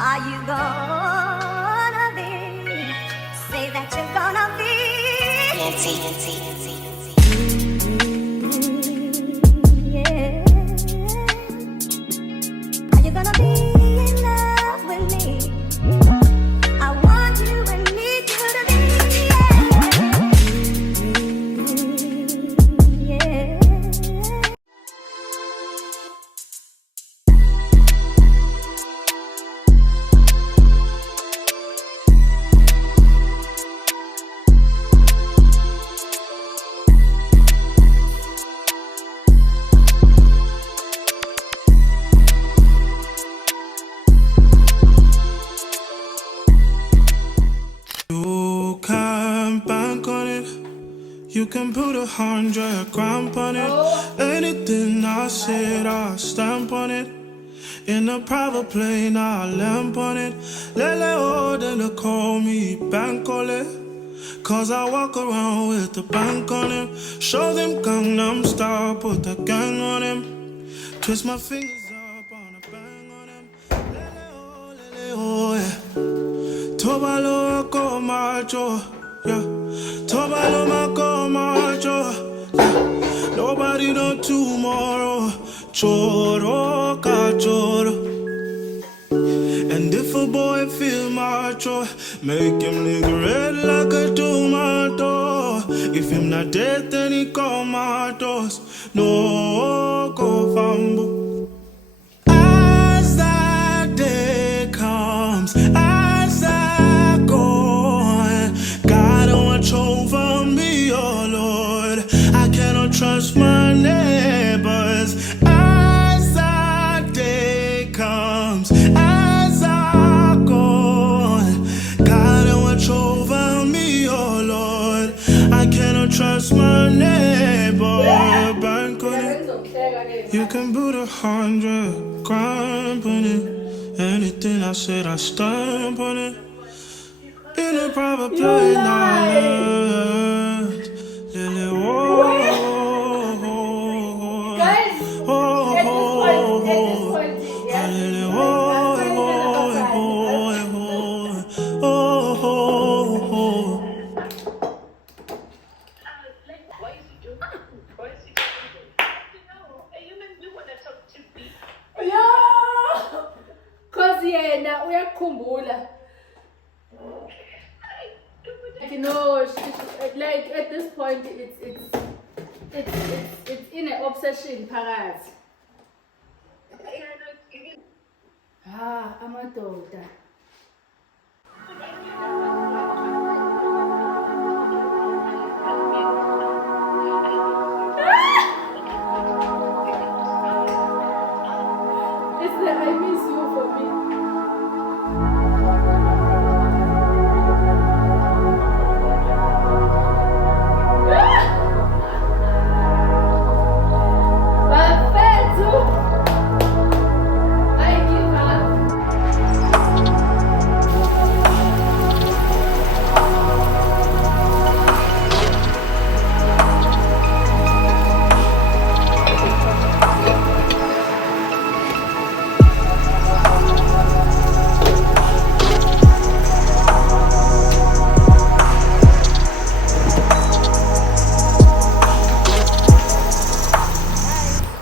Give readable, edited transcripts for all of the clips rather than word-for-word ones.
Are you gonna be? Say that you're gonna be. Nancy. Yeah. Are you gonna be in love with me? I want you and need you to be. Yeah. You can bank on it. You can put 100 grand on it. Anything I said, I stamp on it. In a private plane, I lamp on it. Lele oh, then they call me Bankole. Cause I walk around with the bank on him. Show them Gangnam Style, put the gang on him. Twist my fingers up on a bang on him. Lele oh, yeah. Tobalo ko macho, yeah. Tobalo mako macho, yeah. Nobody know tomorrow. Choro ka choro. And if a boy feel macho, make him nigga red like a tomato. If him not dead, then he comatose. No go fambo. As that day comes, as I go on, God watch over me, oh Lord. I cannot trust my neighbors. As that day comes, as I go on, God watch over me, oh Lord. I cannot trust my neighbor. Bank on it. You can put 100 grand on it. Anything I said, I stamp on it. In a private plane, I land. Lily, Guys, at this point, yeah, yeah, cause yena uyakhumbula. You know, like at this point, it's in an obsession, Parat. Amadoda. It's the I miss you for me. Bafethu, I give up.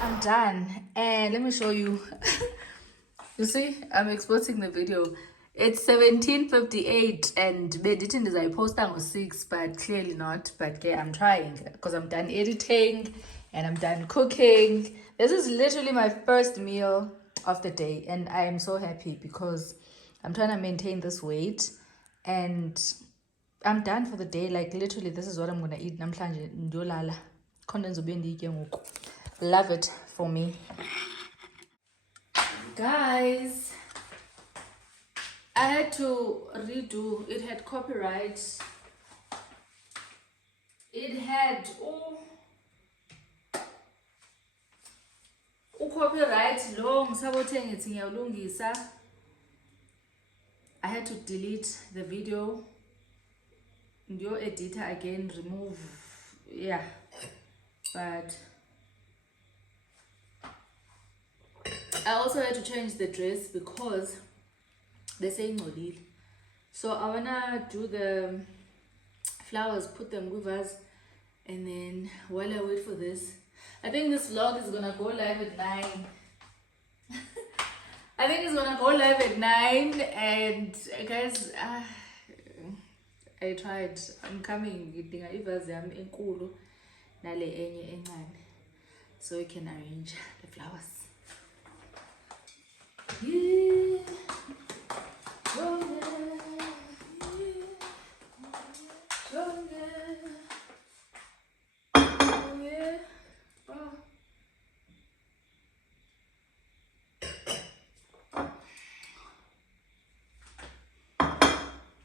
I'm done, and let me show you. You see, I'm exporting the video. It's 17:58, and editing is I post on 6, but clearly not. But yeah, I'm trying because I'm done editing and I'm done cooking. This is literally my first meal of the day, and I am so happy because I'm trying to maintain this weight, and I'm done for the day. Like literally, this is what I'm gonna eat. Namhlanje ndiyolala. Khona ndizobe ndiyitye ngoku. Love it for me. Guys, I had to redo. It had copyright. It had copyright long saboteng it ngiyawulungisa. I had to delete the video. Ndio editor again, remove, yeah, but I also had to change the dress because bese ingcolile. So I wanna do the flowers, put them with us, and then while I wait for this, I think this vlog is gonna go live at 9. I think it's gonna go live at 9, and guys, I tried. I'm coming. Ngidinga ivase yami enkulu nale enye encane, so we can arrange the flowers. Yeah. Oh, yeah. Oh, yeah. Oh, yeah. Oh.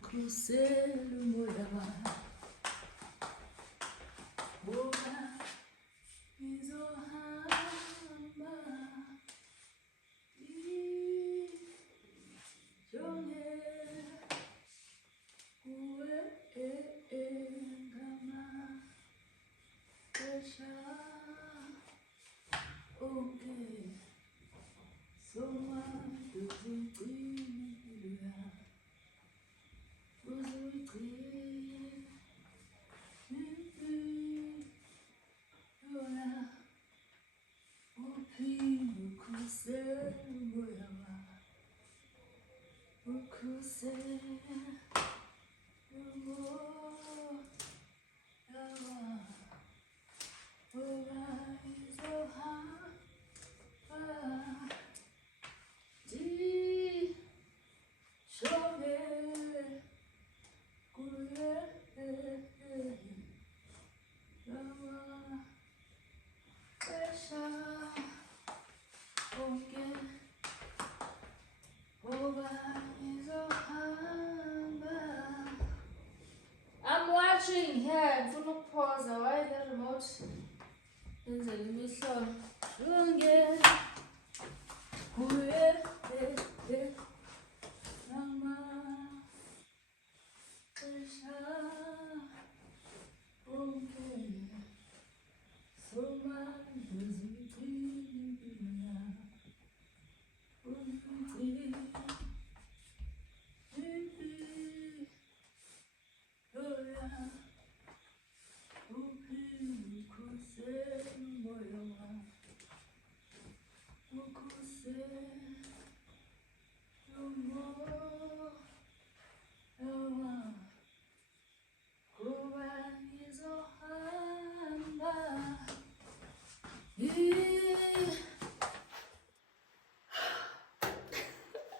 Kuselu moya Boga izohamba Jonge Uwe engama Kesha Oke Soma Duzikiya I'm watching here. I'm gonna pause. Why the remote? Is a little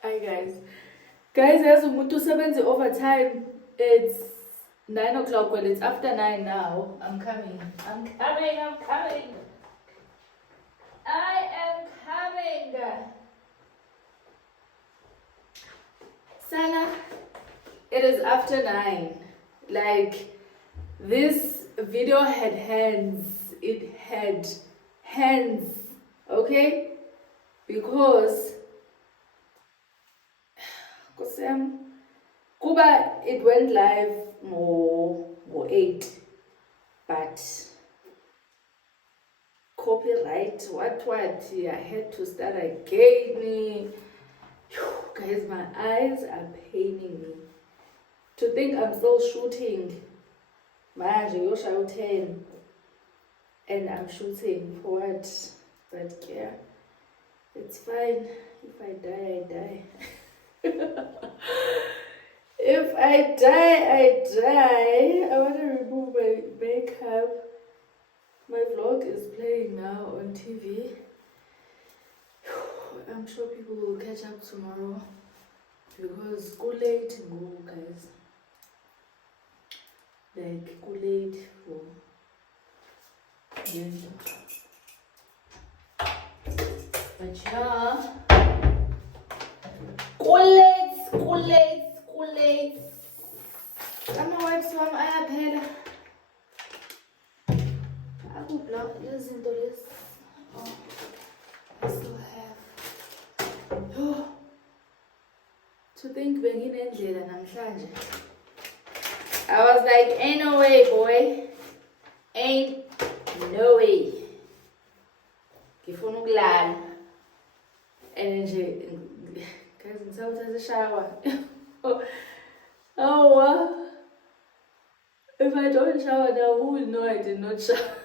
Hi guys, there's umuntu usebenza overtime. It's 9 o'clock. Well, it's after 9 now. I'm coming. I am coming. Sana, it is after 9. Like, this video had hands. It had hands. Okay? Because Kuba, it went live more 8, but copyright, what, I had to start again. Guys, my eyes are paining me. To think I'm still shooting, manje yoshaya 10, and I'm shooting for what? But yeah, it's fine. If I die, I die. If I die, I die. I want to remove my makeup. My vlog is playing now on TV. I'm sure people will catch up tomorrow because go late, go guys. Like go late for but yeah. Go late. Ama wipes wami ayaphela. Akubla lezinto lezi. Oh, I still have. To think benginendlela namhlanje. I was like, ain't no way, boy. Ain't no way. Ngifuna ukulala. And nje Guys, ngisawuthatha shower. Oh, if I don't shower now, who will know I did not shower?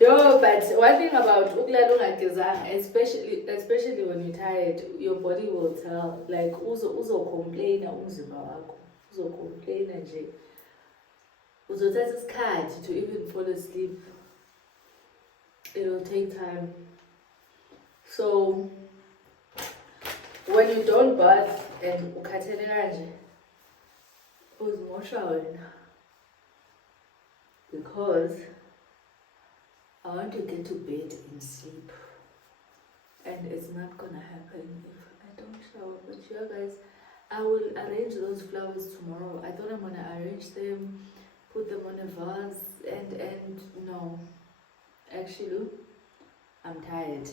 Yo, but one thing about ukulala ungagezanga, especially when you're tired, your body will tell. Like uzo complain umzimba wakho. Uzo complain nje. Uzothatha isikhathi to even fall asleep. It'll take time. So when you don't bath and ukhathele kanje, uzimosha wena. Because I want to get to bed and sleep. And it's not gonna happen if I don't shower. But yeah, guys, I will arrange those flowers tomorrow. I thought I'm gonna arrange them, put them on a vase, and no. Actually, I'm tired.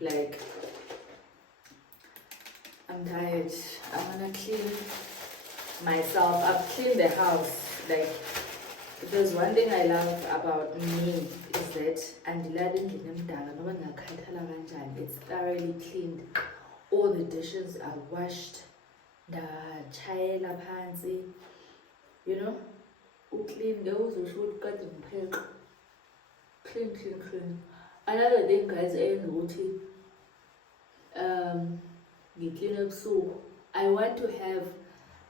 Like, I'm tired. I'm gonna clean myself. I've cleaned the house. Like, if there's one thing I love about me is that it's thoroughly cleaned. All the dishes are washed. You know? Clean. Clean. Another thing, guys, I want to have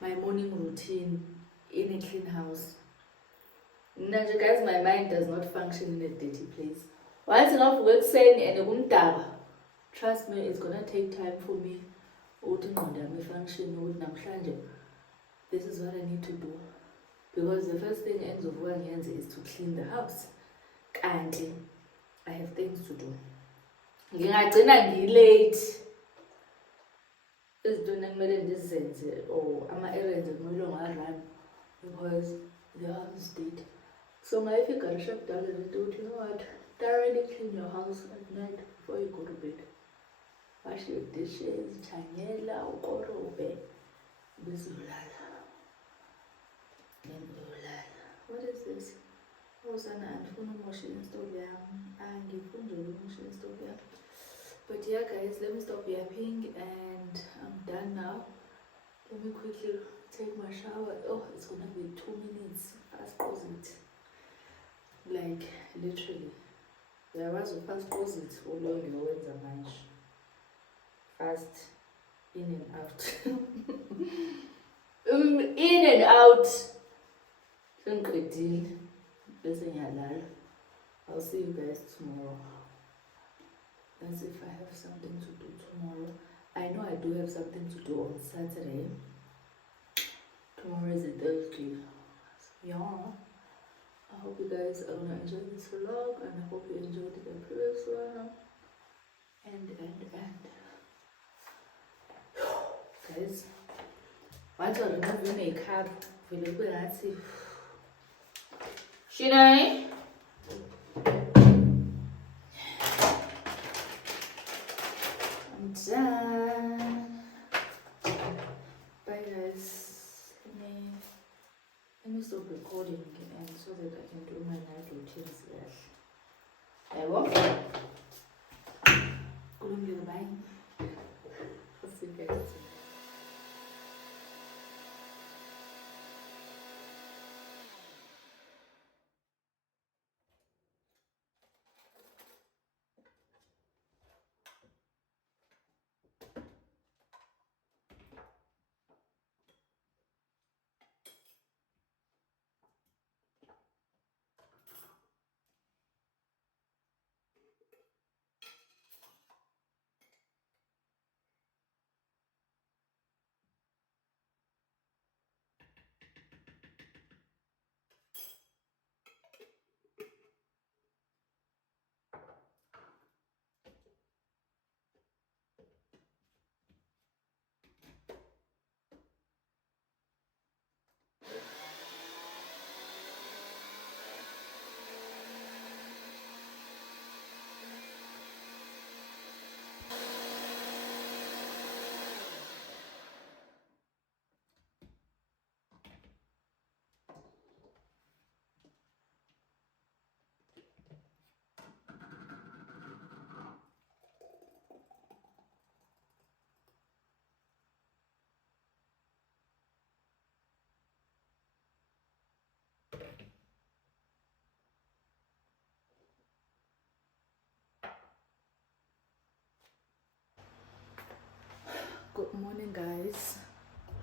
my morning routine in a clean house. Guys, my mind does not function in a dirty place. Once enough work saying and trust me, it's gonna take time for me to function. This is what I need to do. Because the first thing ends of one hands is to clean the house. And I have things to do. I'm late. Or ama-errands run because the house is dead. So my if you gotta shut down and do, you know what? Thoroughly clean your house at night before you go to bed. Wash your dishes, chanyela, ukorobe, bizulala. What is this? Oh, Sana, I'm machine stove. But yeah, guys, let me stop yapping and I'm done now. Let me quickly take my shower. Oh, it's gonna be 2 minutes. Fast pause it. Like, literally. There was a fast pause it. How long you know the match? Fast in and out. In and out. I'll see you guys tomorrow. As if I have something to do tomorrow. I know I do have something to do on Saturday. Tomorrow is a Thursday. Yeah. I hope you guys are gonna enjoy this vlog and I hope you enjoyed the previous one. And guys, once I remove makeup, we'll look at it. Should I? I'm done. Bye guys. Let me stop recording and so that I can do my night routines there. I will. Bye. I'll see you guys. Good morning, guys.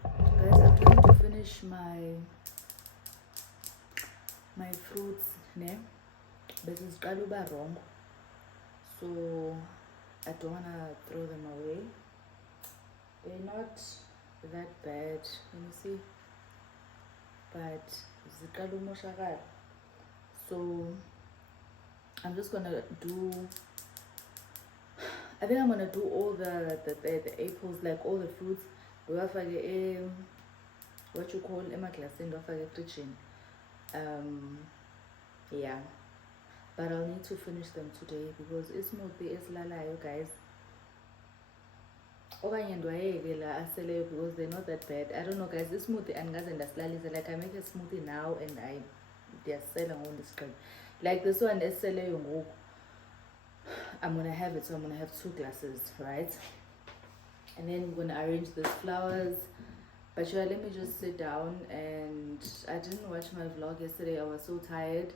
Guys, I'm trying to finish my fruits, ne? This is kaluba wrong, so I don't wanna throw them away. They're not that bad, let me see, but zikalu moshakala. So I'm just gonna do, I think I'm gonna do all the apples, like all the fruits. Do I forget what you call emaglasini? Do I forget kitchen? Yeah, but I'll need to finish them today because it's smoothie esilalayo, guys. Okanye ndiwayeke la aseleyo because they're not that bad. I don't know, guys. This smoothie andingaze ndasilalise. Like I make a smoothie now and they're selling on the screen. Like this one eseleyo ngoku. I'm gonna have it, so I'm gonna have 2 glasses, right? And then we're gonna arrange these flowers. But yeah, let me just sit down. And I didn't watch my vlog yesterday. I was so tired.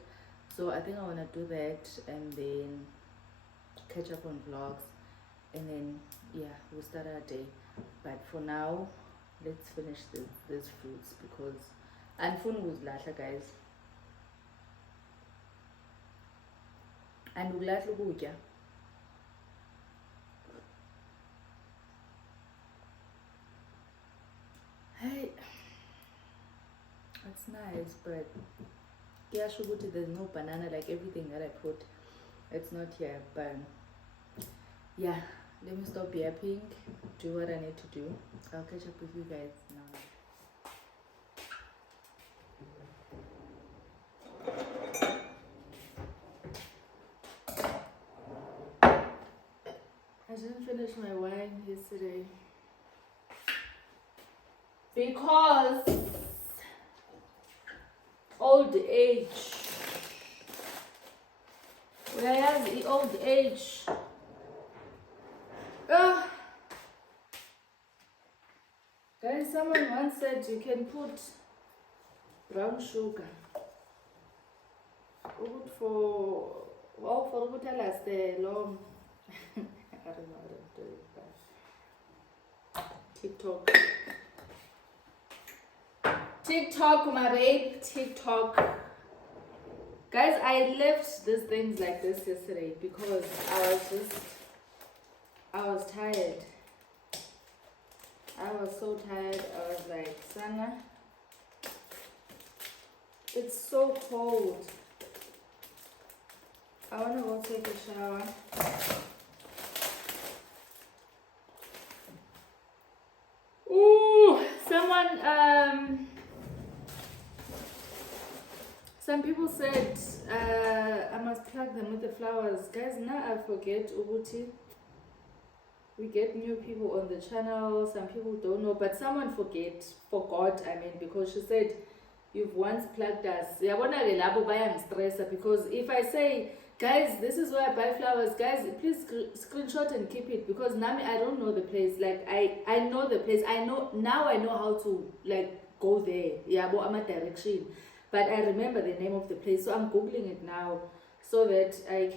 So I think I wanna do that and then catch up on vlogs. And then yeah, we'll start our day. But for now, let's finish these fruits because andifuni ukuzilahla, guys. And ukulahla ukutya. Hey, it's nice, but kuyasho ukuthi there's no banana, like everything that I put, it's not here. But yeah, let me stop yapping, do what I need to do. I'll catch up with you guys now. I didn't finish my wine yesterday because old age. Uyayazi i-old age. Guys, someone once said you can put brown sugar for ukuthi last long. I don't know how to do it, but TikTok, my babe, TikTok. Guys, I left these things like this yesterday because I was tired. I was so tired. I was like, Sana, it's so cold. I want to go take a shower. Ooh, some people said I must plug them with the flowers. Guys, now I forget Ubuti. We get new people on the channel. Some people don't know, but someone forgot, I mean, because she said you've once plugged us. Because if I say, guys, this is where I buy flowers, guys, please screenshot and keep it, because now I don't know the place. Like I know the place. I know how to like go there. Yeah, but I'm a direction. But I remember the name of the place, so I'm googling it now so that I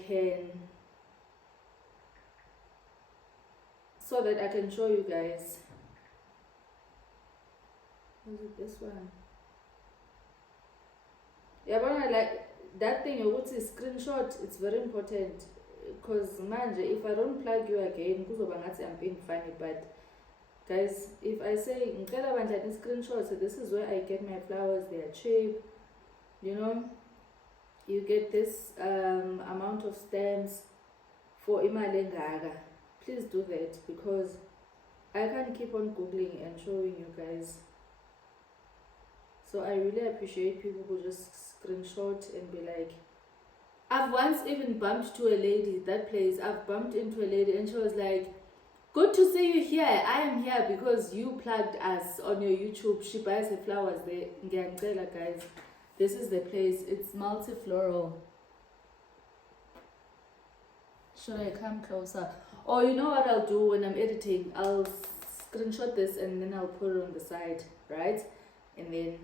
can show you guys. Is it this one? Yeah, but like that thing, you would say screenshot. It's very important because manje, if I don't plug you again, I'm being funny. But guys, if I say screenshot, so this is where I get my flowers. They are cheap. You know, you get this amount of stems for imali engaka. Please do that because I can't keep on googling and showing you guys. So I really appreciate people who just screenshot and be like, I've once even bumped to a lady, that place, I've bumped into a lady and she was like, good to see you here. I am here because you plugged us on your YouTube. She buys the flowers there. Ngiyacela, guys. This is the place. It's multi-floral. Should I come closer? Or you know what I'll do when I'm editing? I'll screenshot this and then I'll put it on the side, right? And then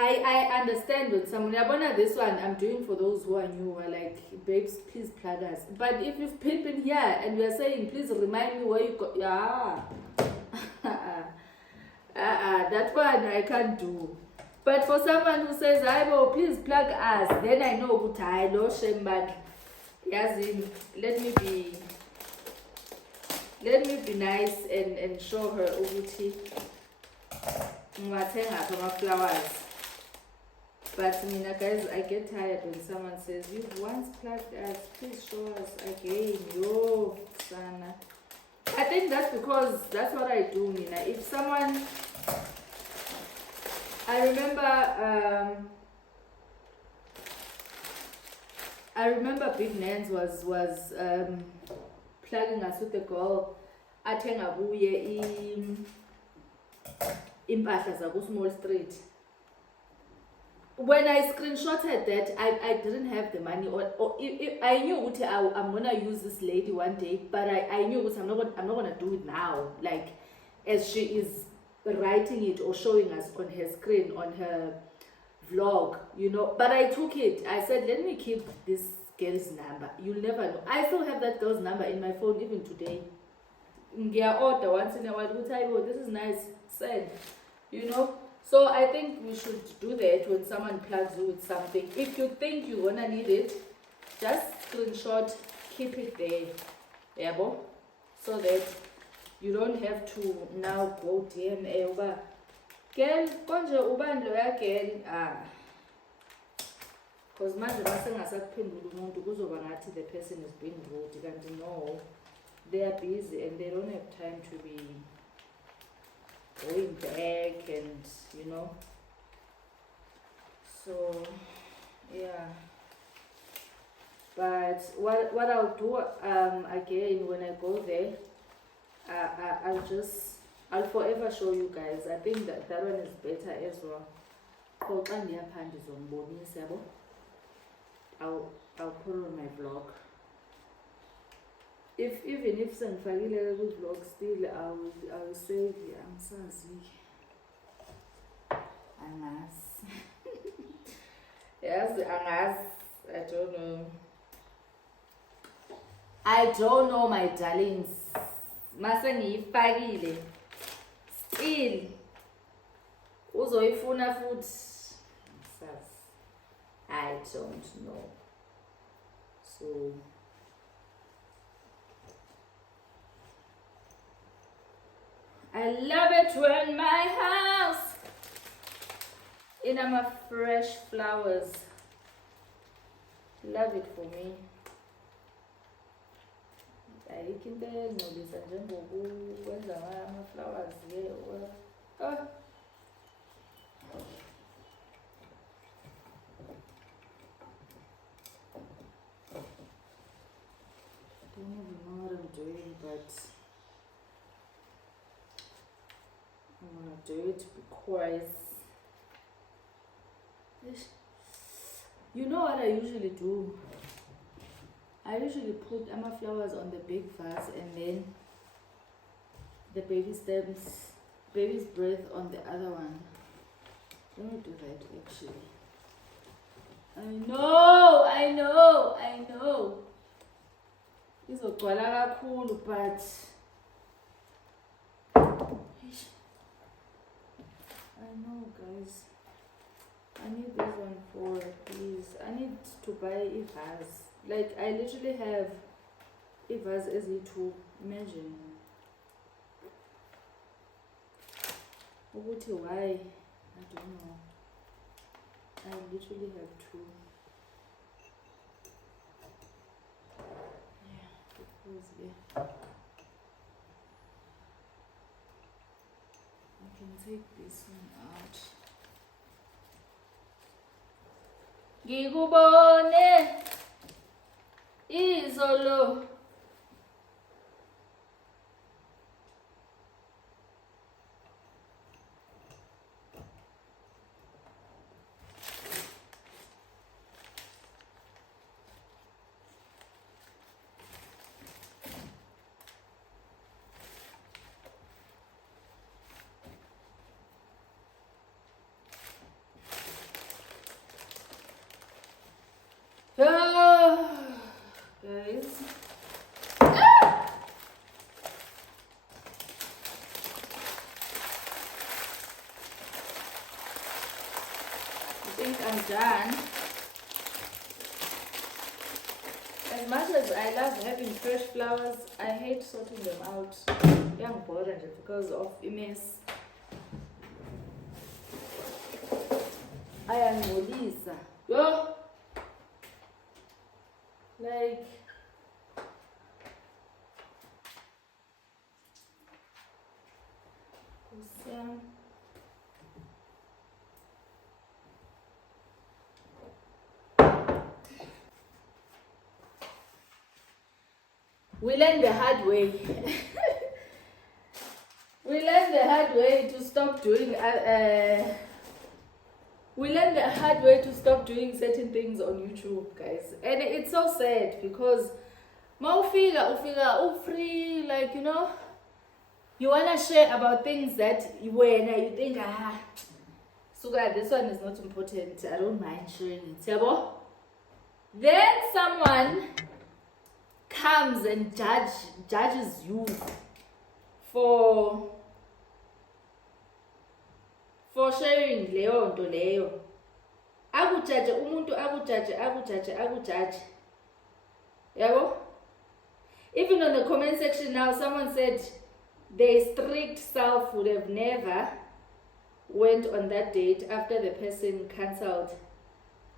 I understand with someone. Yabona, this one I'm doing for those who are new, who are like, babes, please plug us. But if you've been here and we are saying, please remind me where you got, yeah. That one I can't do. But for someone who says, Aibo, please plug us, then I know good I no shame, but yes, let me be nice and show her ukuthi ngiwathenga ama flowers. But mina, guys, I get tired when someone says, you've once plugged us, please show us again. Yo, sana. I think that's because that's what I do, Mina. If someone, I remember Big Nance was plugging us with the girl athenga kuye impahla zaku Small Street. When I screenshotted that, I didn't have the money, or I knew I'm gonna use this lady one day, but I knew I'm not gonna do it now, like as she is writing it or showing us on her screen on her vlog, you know. But I took it. I said, let me keep this girl's number. You'll never know. I still have that girl's number in my phone even today. Ngia order once in a while. Oh, this is nice. Send, you know. So I think we should do that when someone plugs you with something. If you think you're gonna need it, just screenshot, keep it there, yabo, so that you don't have to now go DNA uba girl konje ubani loya girl because manje base ngasakuphendula umuntu kuzoba ngathi the person is being rude, kanti no, they are busy and they don't have time to be going back and, you know. So yeah, but what I'll do again when I go there, I'll forever show you guys. I think that one is better as well. I'll put it on my vlog. Even if sengifakile ku vlog, still I'll save you. Angisazi. Angas. Yes, angas. I don't know, my darlings. Mase ngiyifakile. Still uzoyifuna futhi. Angisazi. I don't know. So I love it when my house in my fresh flowers. Love it for me. I can tell this and when the flowers here. I don't even know what I'm doing, but I'm gonna do it because you know what I usually do? I usually put Emma flowers on the big vase and then the baby stems, baby's breath on the other one. Let me do that actually. I know. Izogcwala kakhulu, but I know, guys. I need this one for, please. I need to buy a vase. Like, I literally have a vase as it to imagine. Why? I don't know. I literally have two. Yeah, because I can take this one out. Ngikubone izolo. done. As much as I love having fresh flowers, I hate sorting them out. Young bored because of mess. I am Molisa. Yo! Like, we learned the hard way. We learned the hard way to stop doing. We learned the hard way to stop doing certain things on YouTube, guys, and it's so sad because ufika free, like, you know, you wanna share about things that you think so that this one is not important. I don't mind sharing it. Yabo? Then someone comes and judges you for sharing leyo nto leyo. Akujaje umuntu, akujaje. Yabo? Even on the comment section now, someone said their strict self would have never went on that date after the person cancelled,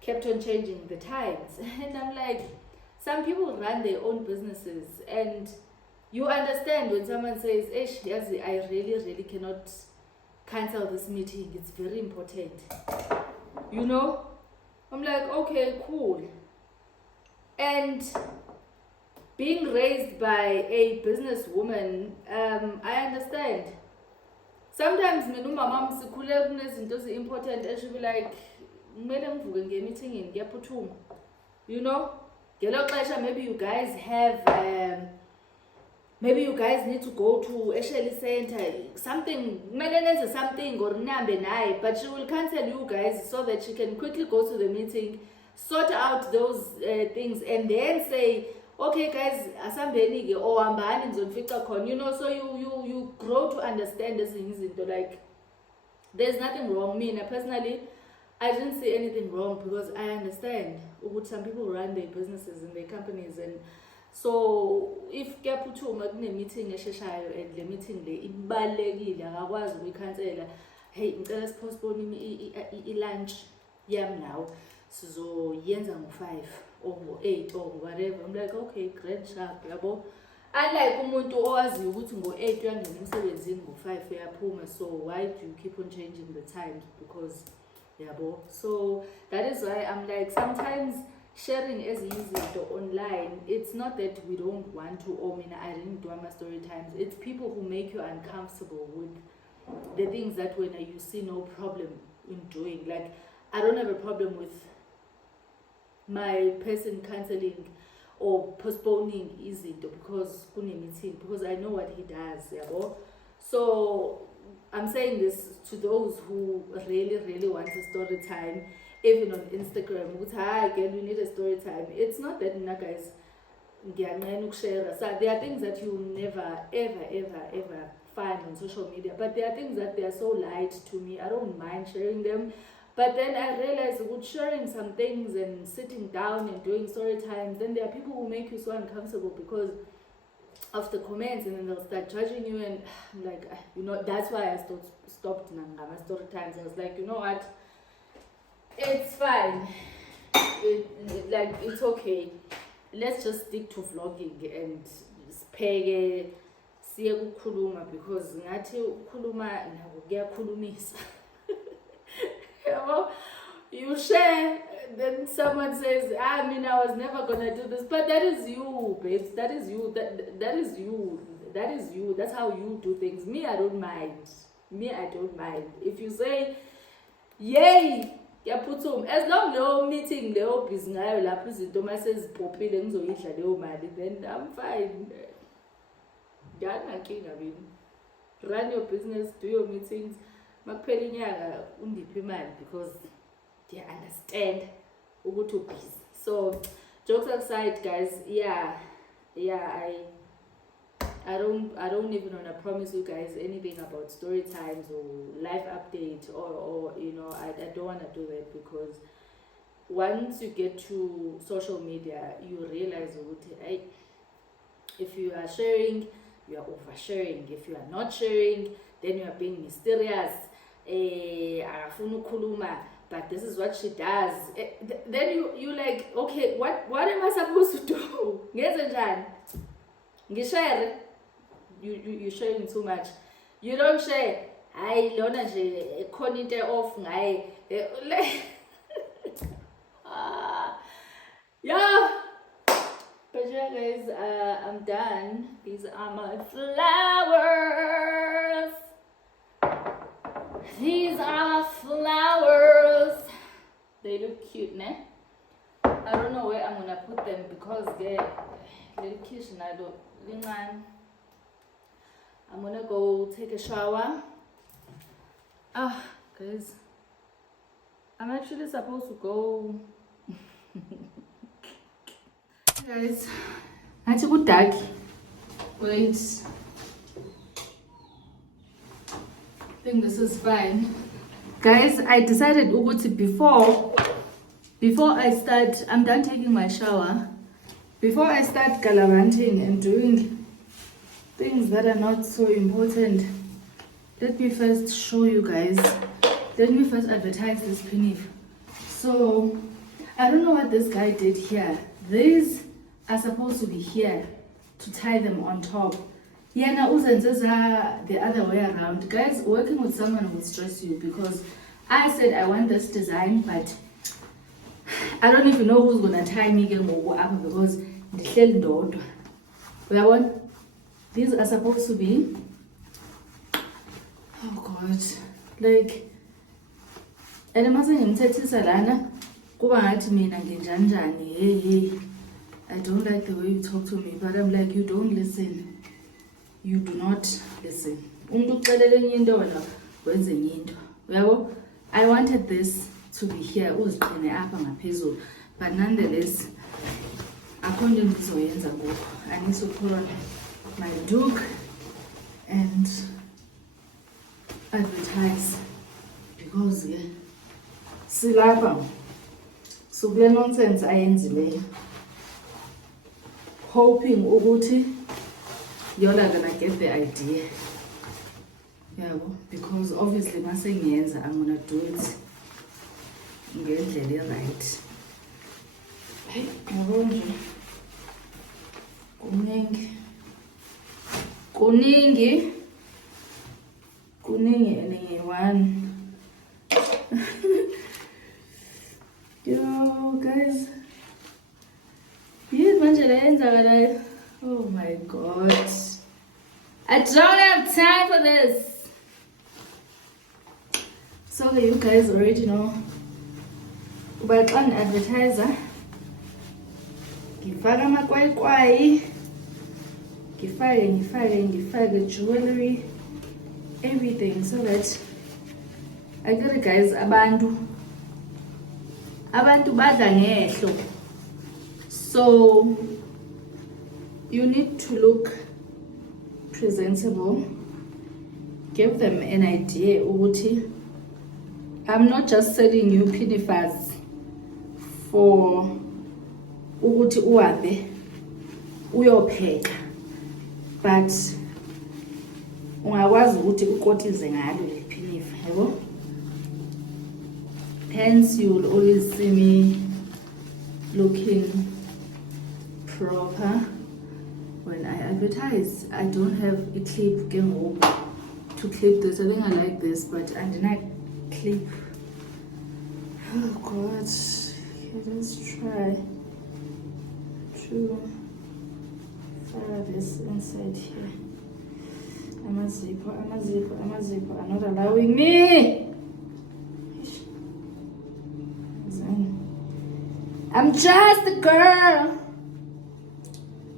kept on changing the times. And I'm like, some people run their own businesses, and you understand when someone says, yes, I really cannot cancel this meeting, it's very important, you know. I'm like, okay, cool. And being raised by a businesswoman, I understand. Sometimes mina umama sikhule kunezinto ezi-important and she'll be like, kumele ngivuke nge-meeting ngiyaphuthuma, you know. Ngelo xesha maybe you guys have maybe you guys need to go to Esheli Center, something, kumele nenze something or nihambe naye, but she will cancel you guys so that she can quickly go to the meeting, sort out those things, and then say, okay guys, asambeni ke or hambani ngizonifica khona, you know. So you grow to understand ezinye izinto. Like, there's nothing wrong. Me personally, I didn't see anything wrong because I understand some people run their businesses and their companies, and so if kuyaphuthuma kune-meeting esheshayo and le meeting le ibalulekile akakwazi ukuyikhansela, hey ngicela sipostpone i-lunch yami nawe sizoyenza ngo-5 or ngo-8 or whatever. I'm like, okay, grand sharp, yabo. Unlike umuntu owaziyo ukuthi ngo-8 uyangena emsebenzini, ngo-5 uyaphuma, so why do you keep on changing the times? Because yabo. So that is why I'm like, sometimes sharing as easy online, it's not that we don't want to, or I didn't do my story times. It's people who make you uncomfortable with the things that when you see no problem in doing. Like, I don't have a problem with my person cancelling or postponing izinto because kune meeting, because I know what he does, yabo. So I'm saying this to those who really want a story time, even on Instagram. Hi girl, we need a story time. It's not that guys share. So there are things that you never ever find on social media, but there are things that they are so light to me. I don't mind sharing them. But then I realized with sharing some things and sitting down and doing story times, then there are people who make you so uncomfortable because of the comments, and then they'll start judging you. And I'm like, you know, that's why I stopped my story times. I was like, you know what? It's fine. It's okay. Let's just stick to vlogging and sipheke siye kukhuluma, because ngathi ukukhuluma nako kuyakhulumisa. You share, then someone says, I was never gonna do this, but that is you, babes. That is you. That is you. That is you. That's how you do things. Me, I don't mind. If you say, yay, yaphuthuma, as long leyo meeting leyo busy ngayo lapho izinto masezipopile ngizoyidla leyo mali, then I'm fine. Nginankinga mina. Run your business, do your meetings. Makuphela inyanga undiphe imali, because they understand ukuthi ubusy. So jokes aside, guys, I don't even want to promise you guys anything about story times or life update or you know, I don't want to do that, because once you get to social media, you realize if you are sharing, you are oversharing. If you are not sharing, then you are being mysterious. Akafuna ukukhuluma, but this is what she does. Then you like, okay, what am I supposed to do? Ngenze njani? Ngishare. You sharing too much. You don't share. Hayi lona nje khona into off ngaye. Yeah. But yeah, guys, I'm done. These are my flowers. These are flowers. They look cute, ne? I don't know where I'm gonna put them because they're little cute. I'm gonna go take a shower. Guys, I'm actually supposed to go. Guys, I had to go dark. Wait. I think this is fine. Guys, I decided before I start, I'm done taking my shower. Before I start gallivanting and doing things that are not so important, let me first show you guys. Let me first advertise this pinif. So, I don't know what this guy did here. These are supposed to be here to tie them on top. Yana uzenza the other way around. Guys, working with someone will stress you because I said I want this design, but I don't even know who's gonna tie me because these are supposed to be, oh god, like, and I mustn't hey, I don't like the way you talk to me, but I'm like, you don't listen. You do not listen. I wanted this to be here, but nonetheless, I need to put on my duke and advertise because silapha. So kule nonsense ayenzileyo, hoping ukuthi you're not gonna get the idea. Yeah, because obviously masengiyenza, I'm gonna do it ngendlela right. Hey, yabona kuningi and one. Yo, guys. Oh my god. I don't have time for this. So you guys already know. But an advertiser. Ngifaka amakwayikwayi. Ngifake jewelry. Everything so that I got it, guys. Abantu badla ngehlo. So you need to look presentable. Give them an idea ukuthi I'm not just selling you pinifers for ukuthi uhambe uyopheka, but ungakwazi ukuthi uqotize ngalo le pinifa, yabo? Hence you'll always see me looking proper when I advertise. I don't have a clip to clip this. I think I like this, but I did not clip. Oh god. Okay, let's try to fire this inside here. Amazipho are not allowing me. I'm just a girl.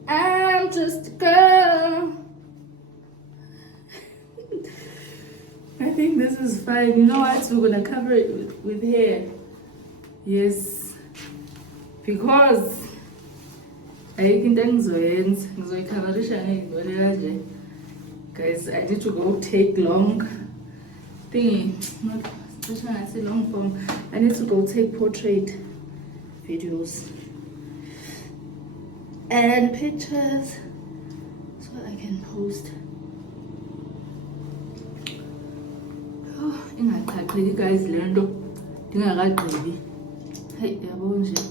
I'm just a girl. I think this is fine. You know what? We're gonna cover it with hair. Yes. Because I think guys, I need to go take long thingy. Not I say long form. I need to go take portrait videos and pictures so I can post. Oh, ingaqhaqheki guys le nto ndingakagqibi. Hey, yabo nje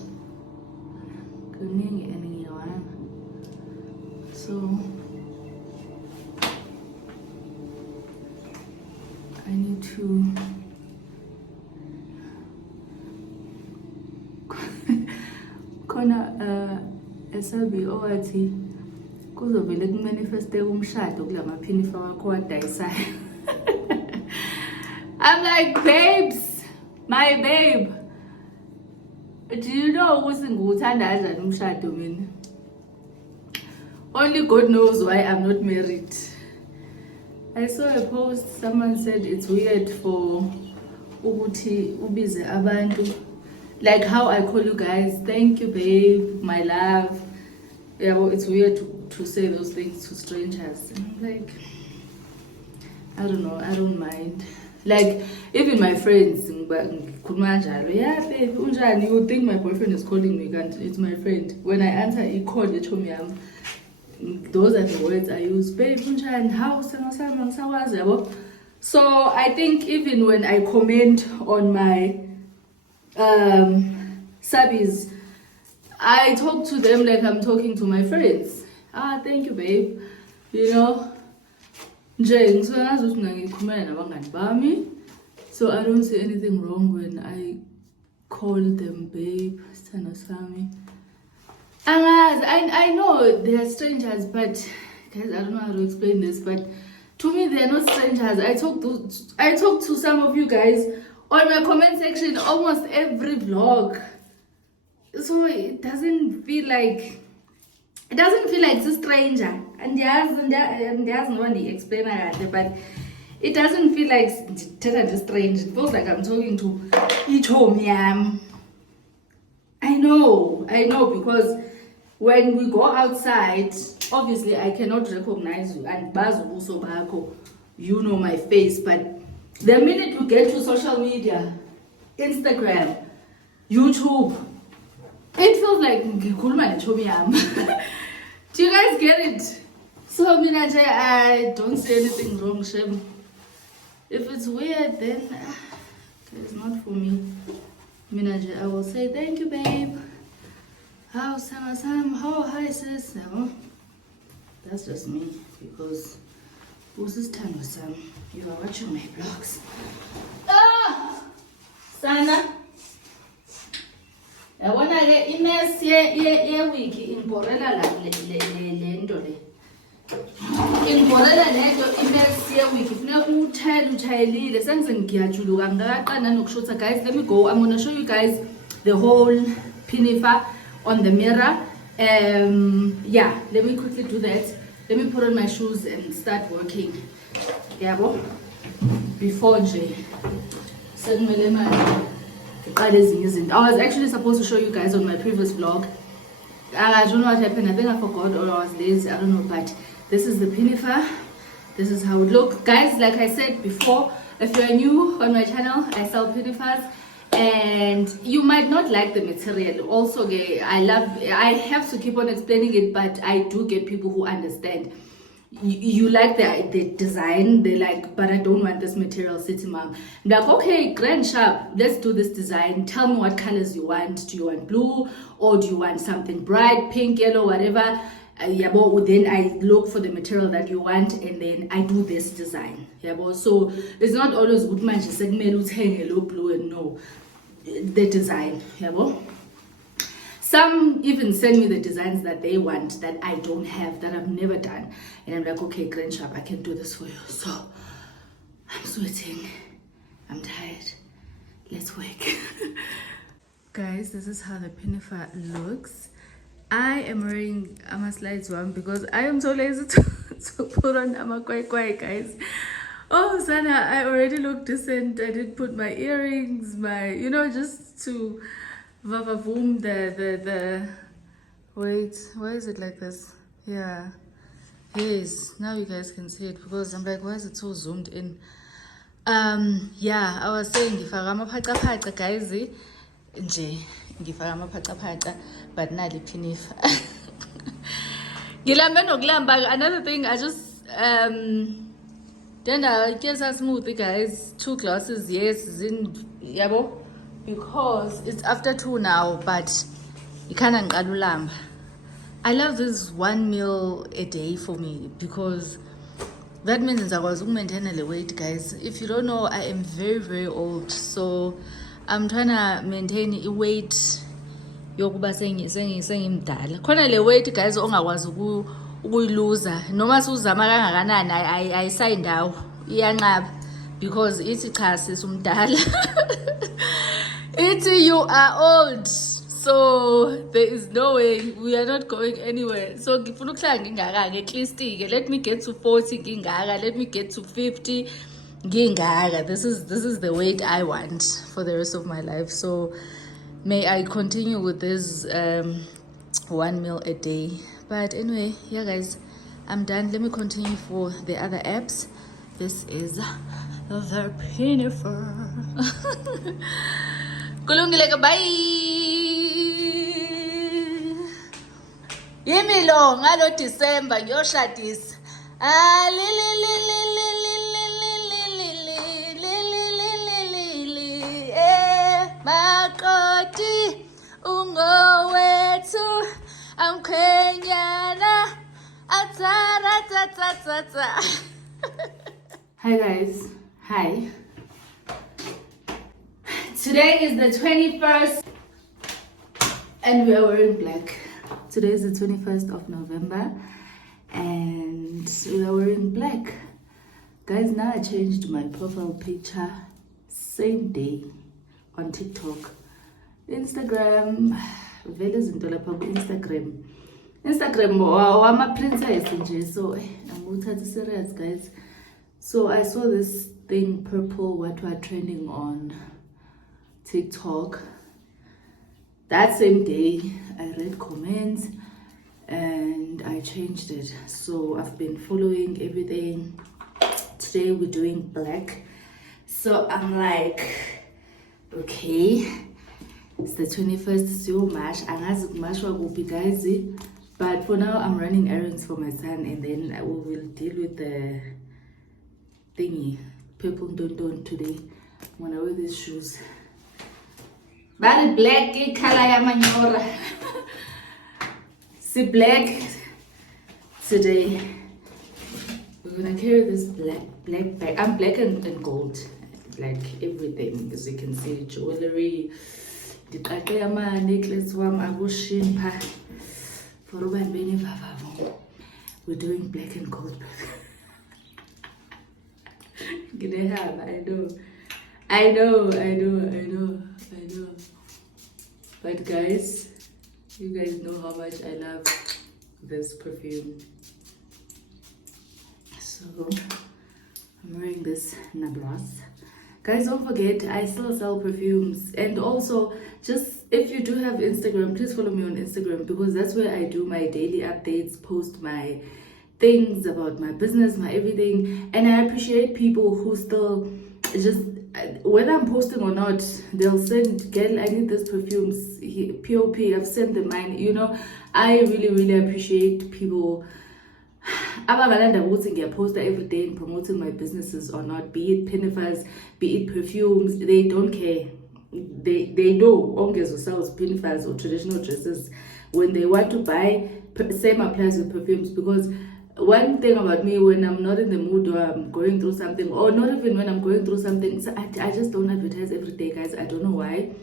kuningi eningiyawanga. So I need to khona esabi owathi kuzovele kumanifeste umshado kula maphinifa wakho wadayisayo. I'm like, babes, my babe, do you know ukuthi ngiwuthanda kanjani umshado mina? Only God knows why I'm not married. I saw a post, someone said it's weird for ukuthi ubize abantu, like how I call you guys, thank you babe, my love. Yeah, well, it's weird to say those things to strangers. And I'm like, I don't know, I don't mind. Like, even my friends, yeah babe, unjani, you would think my boyfriend is calling me, and it's my friend. When I answer, he called it. Those are the words I use. Babe, unjani, how? So I think even when I comment on my subbies, I talk to them like I'm talking to my friends. Ah, thank you, babe. You know. So I don't see anything wrong when I call them babe, Sanasami. I know they are strangers, but guys, I don't know how to explain this, but to me they are not strangers. I talk to some of you guys on my comment section almost every vlog, so it doesn't feel like it's a stranger. And there's no one to explain it, but it doesn't feel like it's strange. It feels like I'm talking to each home. Yeah, I know, because when we go outside, obviously I cannot recognize you, and you know my face, but the minute you get to social media, Instagram, YouTube, it feels like do you guys get it? So I don't say anything wrong, Shem. If it's weird, then it's not for me. I will say thank you, babe. How Sam? How hi sis? No, that's just me, because who's this time with Sam? You are watching my vlogs. Ah, Sana. I wanna get immense wiki in Borella Lendo. In Borella Lendo, immense wiki. If no child, the sense in Kiachulu, and that guys, let me go. I'm gonna show you guys the whole pinifa on the mirror. Yeah, let me quickly do that. Let me put on my shoes and start working. Yeah, before Jay. I was actually supposed to show you guys on my previous vlog. I don't know what happened. I think I forgot, or I was lazy. I don't know, but this is the pinifa. This is how it looks, guys. Like I said before, if you're new on my channel, I sell pinifas, and you might not like the material. Also, I have to keep on explaining it, but I do get people who understand. You like the design, they like, but I don't want this material sitting, mom. Like, okay, grand sharp, let's do this design. Tell me what colors you want. Do you want blue, or do you want something bright, pink, yellow, whatever? Then I look for the material that you want, and then I do this design. So it's not always good man just said hello blue, and no, the design. Some even send me the designs that they want that I don't have, that I've never done. And I'm like, okay, grand sharp, I can do this for you. So I'm sweating. I'm tired. Let's work. Guys, this is how the pinifa looks. I am wearing Ama Slides one because I am so lazy to put on Ama Kwai Kwai, guys. Oh, Sana, I already look decent. I did put my earrings, just to vavavoom the wait, why is it like this? Yeah, yes, now you guys can see it, because I'm like, why is it so zoomed in? Yeah, I was saying if I am a guys, ngifaka amaphacaphaca but nali phinifa. Ngilambe nokulamba. Another thing, I just then I guess I smoothie, guys. 2 glasses, yes, in yabo, because it's after 2 now, but you can't ngiqala. I love this 1 meal a day for me because that means I was maintain the weight, guys. If you don't know, I am very, very old, so I'm trying to maintain a weight. Yokuba sengimdala. Khona le weight, guys, ongakwazi ukuyiluza. Noma suzama kangakanani ayisayindawo. Iyanqaba because ithi cha sisumdala. Ithi you are old. So there is no way, we are not going anywhere. So ngifuna ukuhlala ngingaka at least ke let me get to 40 ngingaka, let me get to 50 ngingaka. This is the weight I want for the rest of my life. So may I continue with this 1 meal a day. But anyway, yeah guys, I'm done. Let me continue for the other apps. This is the Pinnacle. Kulungile ka, bye. Yimilo ngalo December ngiyoshadisa. Makoti ungowethu amkhenyana atara. Hi guys, hi. Today is the 21st and we are wearing black. Today is the 21st of November and we are wearing black. Guys, now I changed my profile picture same day on TikTok. Instagram, vele izinto lapha ku Instagram wama princess nje, so I'm uthatha serious guys. So I saw this thing purple what were trending on TikTok. That same day I read comments and I changed it. So I've been following everything. Today we're doing black. So I'm like, okay, it's the 21st, so much. Guys, but for now I'm running errands for my son and then we will deal with the thingy, purple don't today when I wear these shoes. But black color ya manyora. See black today. We're gonna carry this black bag. I'm black and gold, like everything, as you can see, jewelry. The kakayama necklace wam agushimpa. For we're doing black and gold. I know. But guys, you guys know how much I love this perfume. So I'm wearing this Nablas. Guys, don't forget, I still sell perfumes. And also, just if you do have Instagram, please follow me on Instagram because that's where I do my daily updates, post my things about my business, my everything. And I appreciate people who still just, whether I'm posting or not, they'll send, girl, I need this perfumes, POP, I've sent them mine. You know, I really appreciate people. I'm poster every day and promoting my businesses or not, be it Pinnifers, be it perfumes. They don't care. They know Onges or sells Pinnifers or traditional dresses. When they want to buy, same applies with perfumes. Because one thing about me, when I'm not in the mood or I'm going through something, or not even when I'm going through something, so I just don't advertise every day, guys. I don't know why,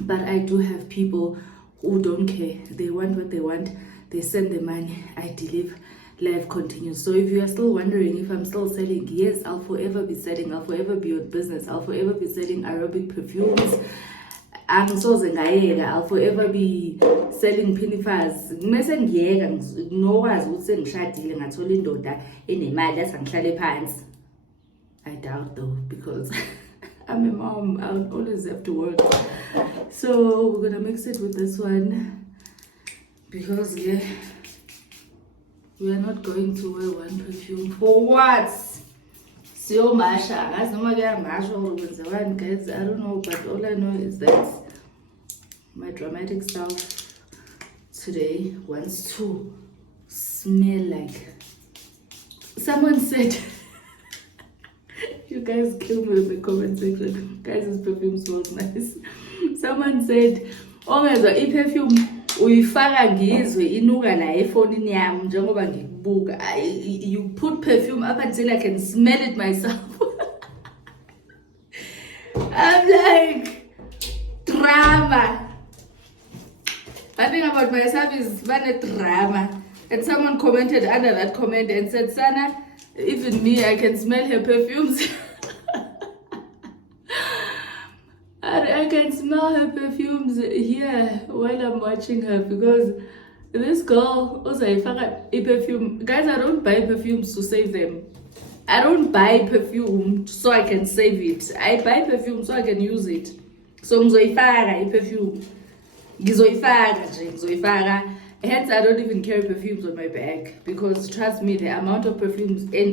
but I do have people who don't care. They want what they want. They send the money. I deliver. Life continues. So if you are still wondering if I'm still selling, yes, I'll forever be selling. I'll forever be on business. I'll forever be selling Arabic perfumes. I'll forever be selling Pinnifers. I doubt though, because I'm a mom. I'll always have to work. So we're gonna mix it with this one because yeah, we are not going to wear one perfume for what? So much. Guys, I don't know, but all I know is that my dramatic self today wants to smell like, someone said, you guys kill me in the comment section. Guys, this perfume smells nice. Someone said, ongezwa i-perfume uyifaka ngizwe inuka la efonini yami njengoba ngikubuka. You put perfume up until I can smell it myself. I'm like, drama. One thing about myself is one drama. And someone commented under that comment and said, Sana, even me, I can smell her perfumes. I can smell her perfumes here while I'm watching her, because this girl also a perfume. Guys, I don't buy perfumes to save them. I don't buy perfume so I can save it. I buy perfume so I can use it. So ngizoyifaka i-perfume. Ngizoyifaka. Hence, I don't even carry perfumes on my bag, because trust me, the amount of perfumes will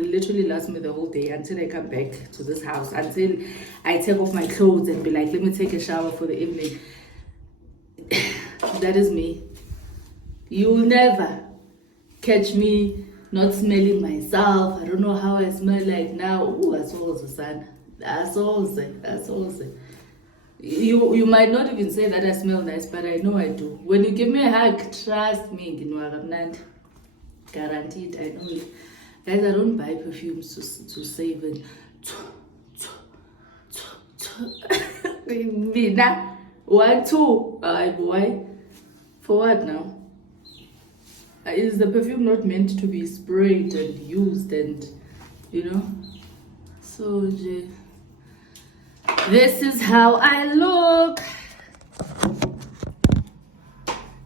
literally last me the whole day until I come back to this house, until I take off my clothes and be like, let me take a shower for the evening. That is me. You'll never catch me not smelling myself. I don't know how I smell like now. Oh, that's all the sun. That's all. You might not even say that I smell nice, but I know I do. When you give me a hug, trust me, guaranteed, I know it. Guys, I don't buy perfumes to save it. Mina, 1, 2, boy. For what now? Is the perfume not meant to be sprayed and used and, you know? So, this is how I look.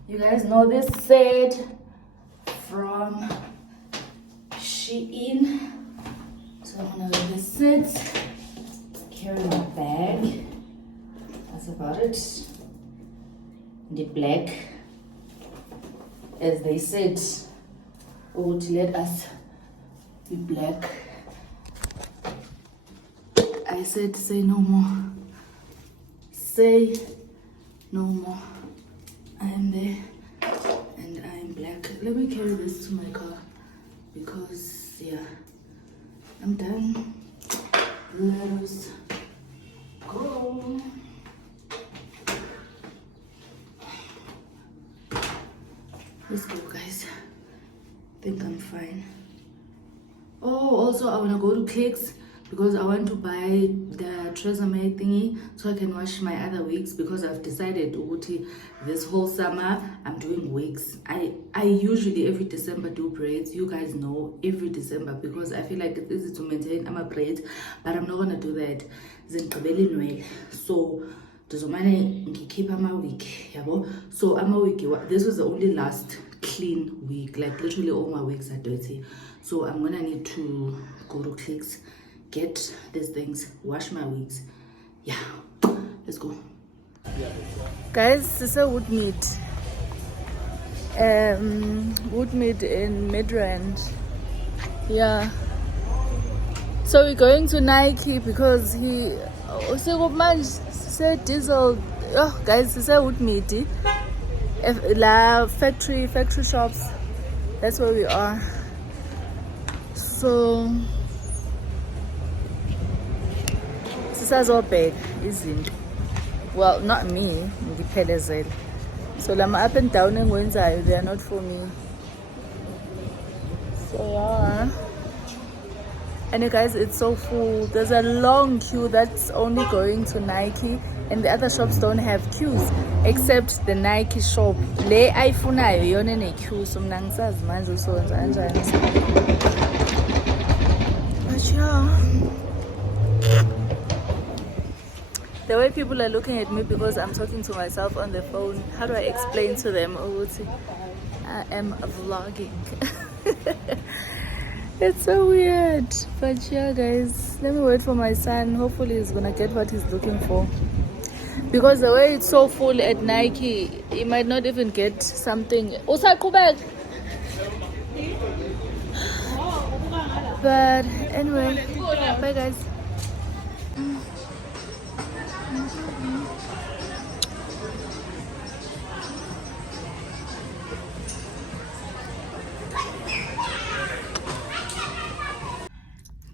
You guys know this set from Shein. So I'm gonna wear this set, carry my bag. That's about it. The black, as they said, to let us be black. I said, say no more. Say no more. I am there and I am black. Let me carry this to my car, because, yeah, I'm done. Let us go. Let's go, guys. I think I'm fine. Oh, also, I want to go to Clicks, because I want to buy the Tresemme thingy so I can wash my other wigs, because I've decided this whole summer I'm doing wigs. I usually every December do braids. You guys know, every December, because I feel like it's easy to maintain my braids, but I'm not gonna do that. So keep my wig. So this was the only last clean wig. Like literally all my wigs are dirty. So I'm gonna need to go to Clicks, get these things, wash my wigs. Yeah, let's go. Guys, this is a Woodmead. Woodmead in Midrand. Yeah. So we're going to Nike because he said diesel. Oh, guys, this is a Woodmead. La factory shops. That's where we are. So sisazobheka izinto. Well, not me, ngiphelezela. So lama up and down engiwenzayo, they are not for me. So yeah. And guys, it's so full. There's a long queue that's only going to Nike, and the other shops don't have queues except the Nike shop. Le ayifunayo yona ene queue, so mina ngisazi manje usonza kanjani. But yeah. The way people are looking at me because I'm talking to myself on the phone, how do I explain to them, I am vlogging? It's so weird. But yeah, guys, let me wait for my son. Hopefully he's gonna get what he's looking for, because the way it's so full at Nike, he might not even get something. But anyway, bye guys.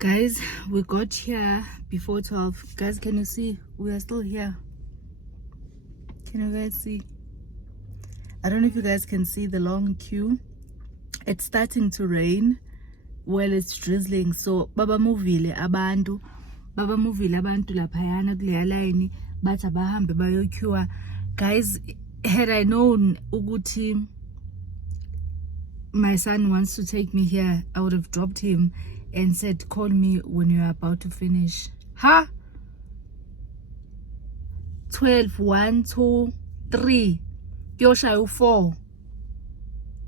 Guys, we got here before 12. Guys, can you see? We are still here. Can you guys see? I don't know if you guys can see the long queue. It's starting to rain. Well, it's drizzling. So, baba movile abantu laphayana kuleya line bathi abahambe bayoqueua. Guys, had I known ukuthi my son wants to take me here, I would have dropped him and said, call me when you're about to finish. 12, 1, 2, 3. Kyoshaya 4.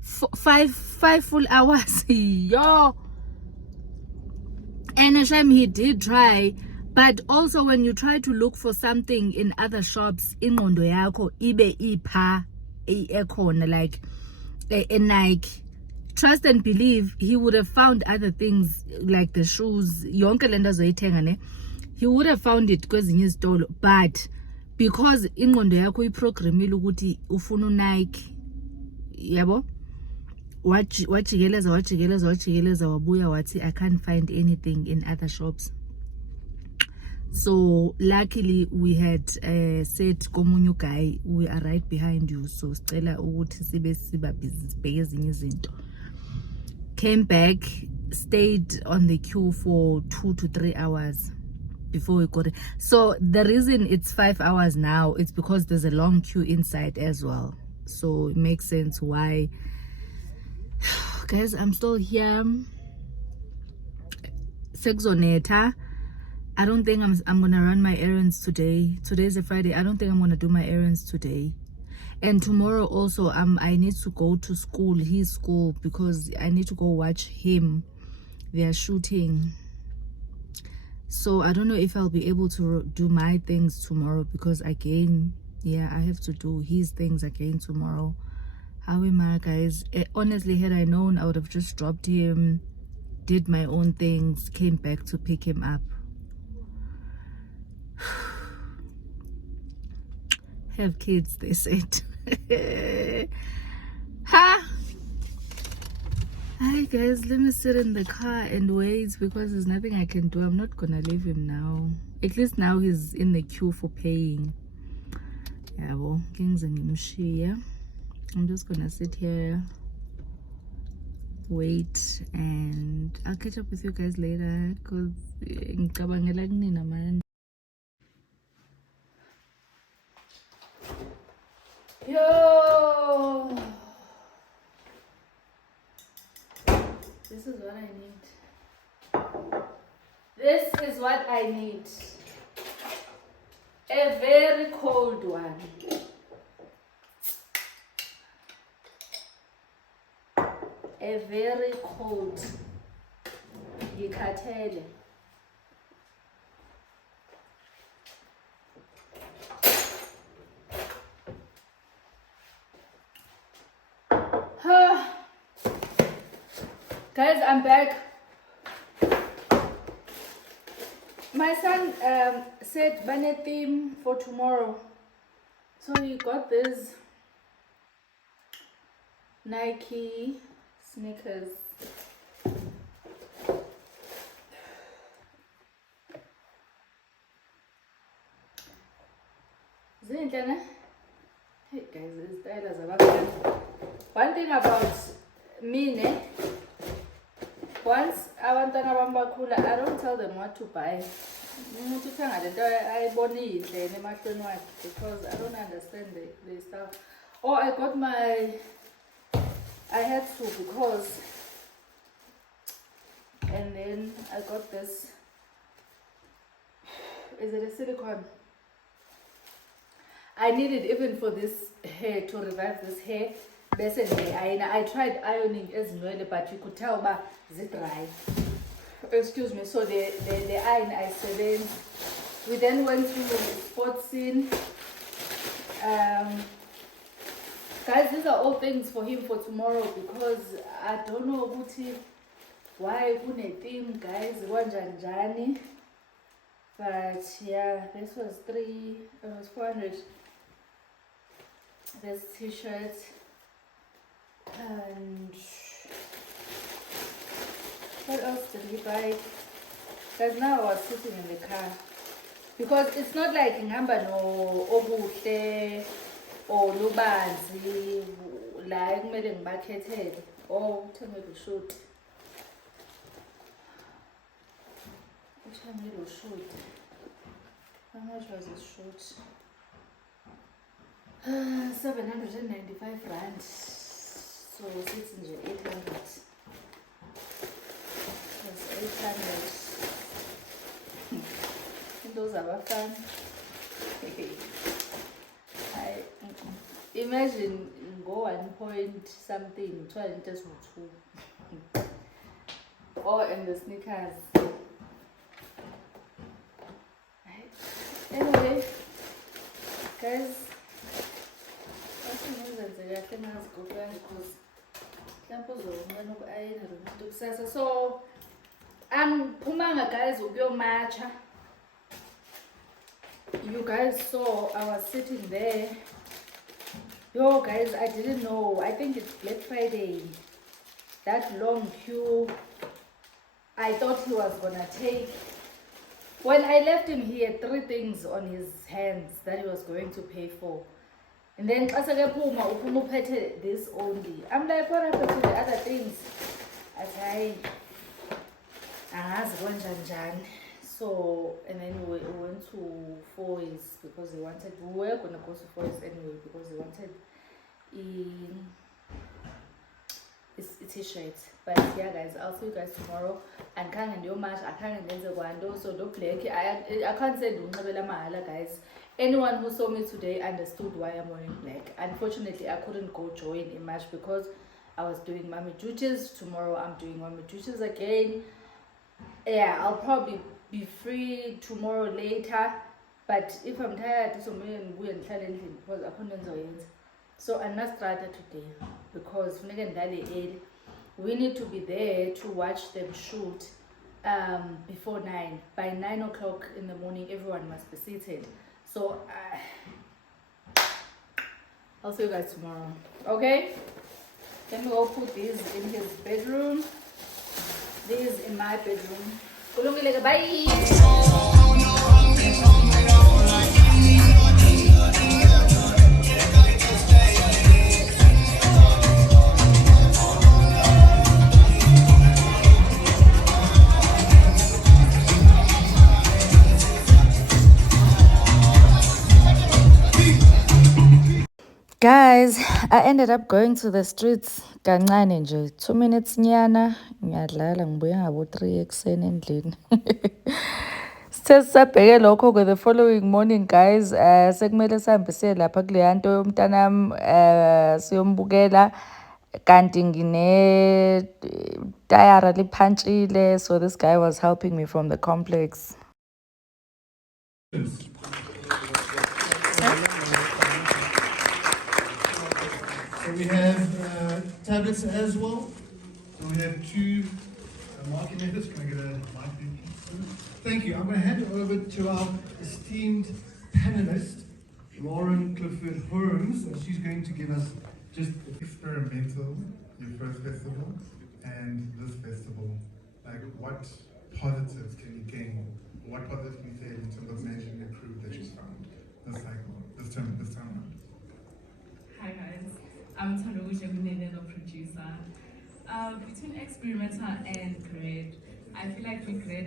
5 full hours. Yo. And Hashem, he did try. But also when you try to look for something in other shops, ingqondo yakho ibe ipha ekhona, like a Nike. Trust and believe, he would have found other things like the shoes. Yonke lento azoyithenga ne. He would have found it kwezinye izitolo, but because ingqondo yakho iprogramile ukuthi ufuna Nike, yabo, wajikeleza wabuya wathi I can't find anything in other shops. So luckily we had said komunye guy, we are right behind you, so sicela ukuthi siba busy sibheke ezinye izinto. Came back, stayed on the queue for 2 to 3 hours before we got it. So the reason it's 5 hours now, it's because there's a long queue inside as well. So it makes sense why. Guys, I'm still here. Sexoneta. I don't think I'm gonna run my errands today. Today's a Friday. I don't think I'm gonna do my errands today. And tomorrow also I need to go to school, his school, because I need to go watch him. They are shooting. So I don't know if I'll be able to do my things tomorrow, because again, yeah, I have to do his things again tomorrow. How am I, guys? Honestly, had I known, I would have just dropped him, did my own things, came back to pick him up. Have kids, they said. Hi guys, let me sit in the car and wait, because there's nothing I can do. I'm not gonna leave him now. At least now he's in the queue for paying. Yeah, well, I'm just gonna sit here, wait, and I'll catch up with you guys later, because yo, this is what I need. This is what I need. A very cold one. A very cold yikhathele. Guys, I'm back. My son said bunny theme for tomorrow, so he got this Nike sneakers. Hey guys, this style is about. One thing about me, once abantwana bami bakhula, I don't tell them what to buy. Because I don't understand the stuff. Oh, I had to, because, and then I got this. Is it a silicone? I need it even for this hair, to revive this hair. I tried ironing as well, but you could tell that it's dry. Excuse me. So the iron I said, we then went to the sports scene. Guys, these are all things for him for tomorrow, because I don't know why kune theme, guys, wanjanjani. But yeah, this was 400. This t-shirt. And what else did he buy? Guys, now I was sitting in the car because it's not like ngihamba no obuhle or lubanzi la ekumele ngibakhethele. Oh, uthenge lo shoot. Uthenge lo shoot. How much was this shoot? 795 rand. So it's in 800. That's 800. And those are fun. Imagine go 1 point something, 12 just 2. Or in the sneakers. Anyway, guys, so angiphumanga guys ukuyomatcha. You guys saw I was sitting there. Yo guys, I didn't know. I think it's Black Friday. That long queue. I thought he was gonna take. When I left him, he had 3 things on his hands that he was going to pay for. And then this only. I'm like, what happened to the other things? I said, so, and then we went to Foy's because we were going to go to Foy's anyway because we wanted t-shirts. But yeah guys, I'll see you guys tomorrow. And can't do much, I can't do one, so don't play. I can't say do mahala guys. Anyone who saw me today understood why I'm wearing black. Unfortunately, I couldn't go join in much because I was doing mommy duties. Tomorrow I'm doing mommy duties again. Yeah, I'll probably be free tomorrow later. But if I'm tired, because I couldn't do it. So I'm not started today because we need to be there to watch them shoot before 9. By 9 o'clock in the morning, everyone must be seated. So I'll see you guys tomorrow. Okay? Let me go put these in his bedroom. These in my bedroom. Bye. Guys, I ended up going to the streets kancane nje 2 minutes nyana ngiyadlala ngibuye ngabo 3 ekseni endlini. Sisabheke lokho ke the following morning guys, sekumele sihambise lapha kule nto yomntanami siyombukela kanti ngine tayara liphantshile, so this guy was helping me from the complex. So we have tablets as well. So we have 2 marking methods. Can I get a mic? Thank you. I'm going to hand it over to our esteemed panelist, Lauren Clifford Holmes, and she's going to give us just experimental, your first festival, and this festival. Like, what positives can you gain? What positives can you say in terms of managing the crew that you found this cycle, this time around? Hi guys, I'm Thandokushe Kunene, the producer. Between experimental and grad, I feel like with grad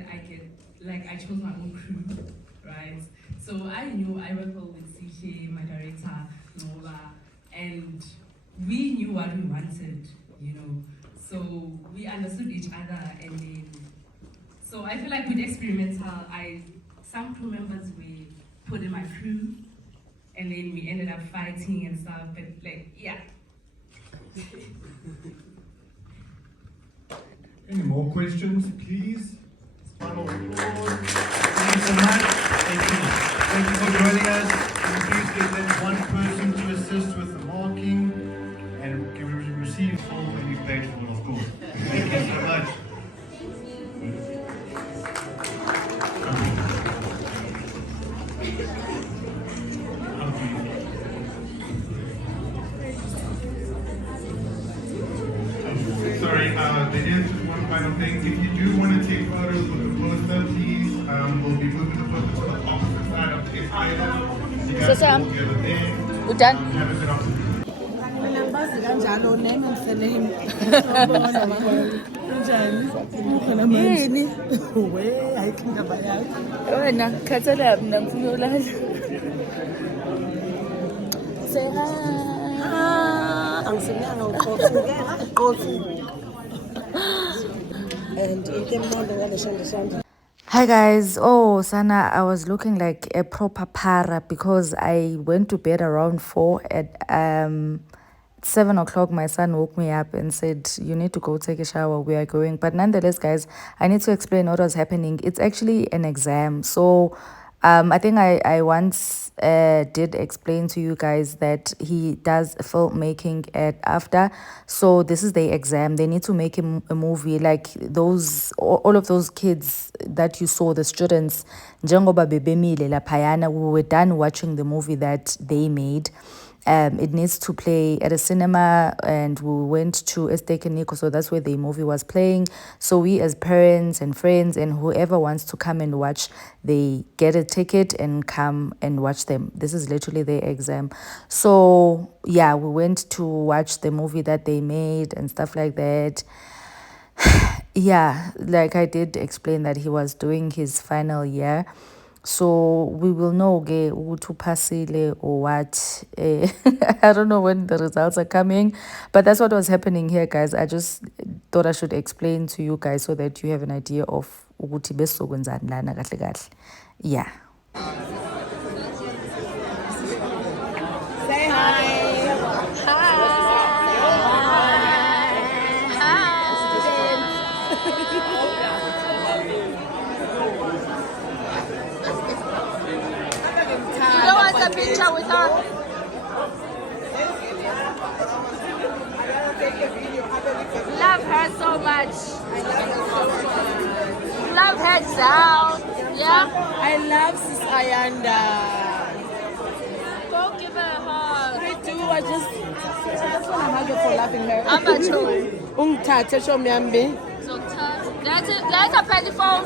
I chose my own crew, right? So I knew I worked well with CJ, my director, Nola, and we knew what we wanted, you know. So we understood each other, and then so I feel like with experimental, some crew members were put in my crew, and then we ended up fighting and stuff, but like, yeah. Any more questions, please? Final applause. Thank you so much. Thank you for joining us. Can you please get that one person to assist with the marking and can we receive full any paid for, of course. Thank you so much. Sorry, there is just one final thing. If you do want to take photos with the poster, please, we'll be moving the poster to the opposite side of the island. You guys Sam, will be over there. we're done. Have a good afternoon. yini we ayikho indaba yakho Wena khathala mina ngifuna ulala. Say hi. angisenyanga uqothu and ikemnandi ngaleshanda shanda. Hi guys, oh Sana, I was looking like a proper para because I went to bed around 4 at 7 o'clock. My son woke me up and said, you need to go take a shower, we are going. But nonetheless guys, I need to explain what was happening. It's actually an exam. So I think I once did explain to you guys that he does filmmaking at AFDA. So this is the exam. They need to make a movie like those, all of those kids that you saw, the students. Njengoba bebemile laphayana, we were done watching the movie that they made. It needs to play at a cinema, and we went to Esteke Nico, so that's where the movie was playing. So we as parents and friends and whoever wants to come and watch, they get a ticket and come and watch them. This is literally their exam. So yeah, we went to watch the movie that they made and stuff like that. Yeah, like I did explain that he was doing his final year. So we will know ukuthi uphasile or what. I don't know when the results are coming, but that's what was happening here, guys. I just thought I should explain to you guys so that you have an idea of ukuthi besokwenzani lana kahle kahle. Yeah. Say hi. You don't want a picture with her? Love her so much. Love her down. Yeah? I love Sis Ayanda. Go give her a hug. I do. I just want to hug her for loving her. I'm a troll. Ungithathe shomyambi. So tough. That's a telephone.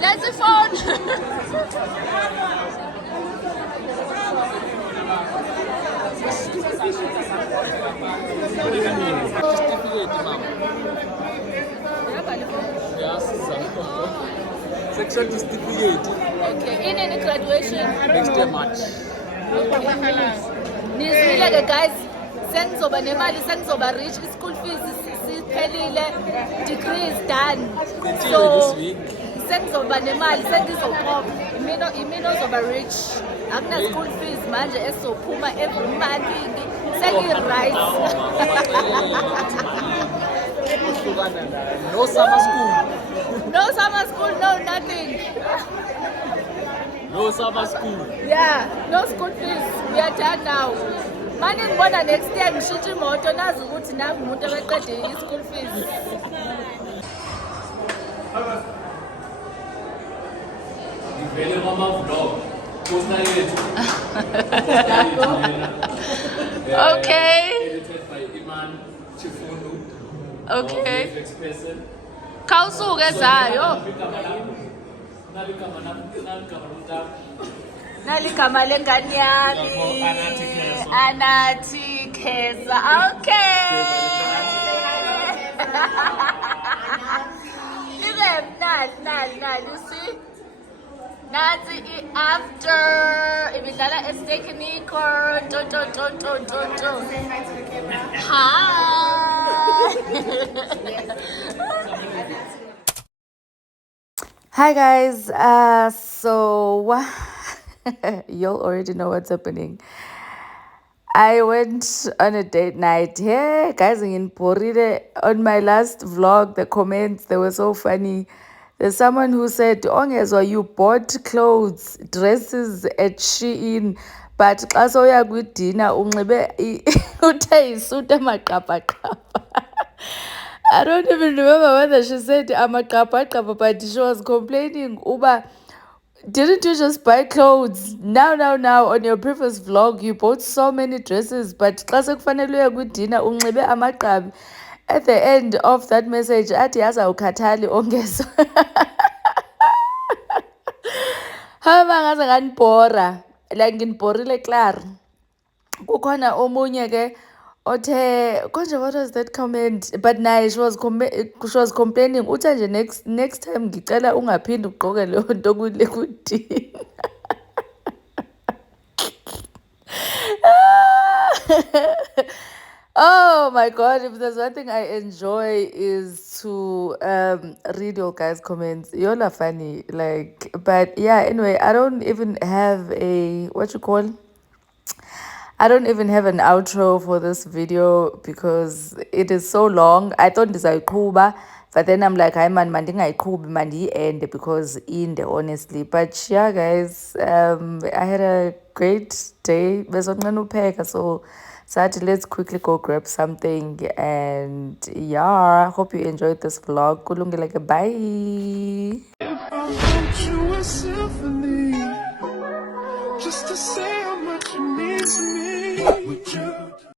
That's a phone. Section certificate Okay, in any graduation. next year March. Nizwile ke guys, sengizoba nemali, sengizoba rich, school fees siphelile, degree is done. So sengizoba nemali, sengizokhokha. Imino ozoba rich. Akuna school fees manje esizophuma every month. Sengi-right. No summer school. No summer school, no nothing. No summer school. Yeah, no school fees. We are done now. Manje ngibona next year ngishintsha imoto nazi ukuthi nami umuntu obeqede i-school fees. Ngivele ngama-vlog. Posta yethu. Okay. Edited by Iman Chifundu. Okay. VFX person. Khawusuke ezayo. Naligama lomntana. Naligama lengane yami. Anathi Kheza. Okay. Look at that, you see? Nansi after ibidlala Esteke Nico. Hi. Hi guys, so you'll already know what's happening. I went on a date night. Yeah, guys, in Poride, on my last vlog, the comments, they were so funny. There's someone who said, Ongezwa, you bought clothes, dresses at Shein, but xa soya kwidina unxibe uthe isuit amaqapaqapa. I don't even remember whether she said amaqapaqapa, but she was complaining uba, didn't you just buy clothes? Now, on your previous vlog, you bought so many dresses, but xa sekufanele uya kwidina unxibe amaqabi. at the end of that message athi azawukhathali ongezo. Hamba ngaze nganibhora, like nginibhorile klar. Kukhona omunye ke othe konje, what was that comment? But naye she was complaining uthi nje next time ngicela ungaphindi ugqoke leyo nto kule kudini. Oh my God, if there's one thing I enjoy is to read your guys' comments. Y'all are funny. Like, but yeah, anyway, I don't even have a I don't even have an outro for this video because it is so long. I thought this kuba, but then I'm like, man, mandingayiqhubi mandiyi-end because inde, honestly. But yeah, guys, I had a great day. So let's quickly go grab something. And yeah, I hope you enjoyed this vlog. Kulungile, bye. If I wrote you a symphony, just to say how much you mean to me, would you?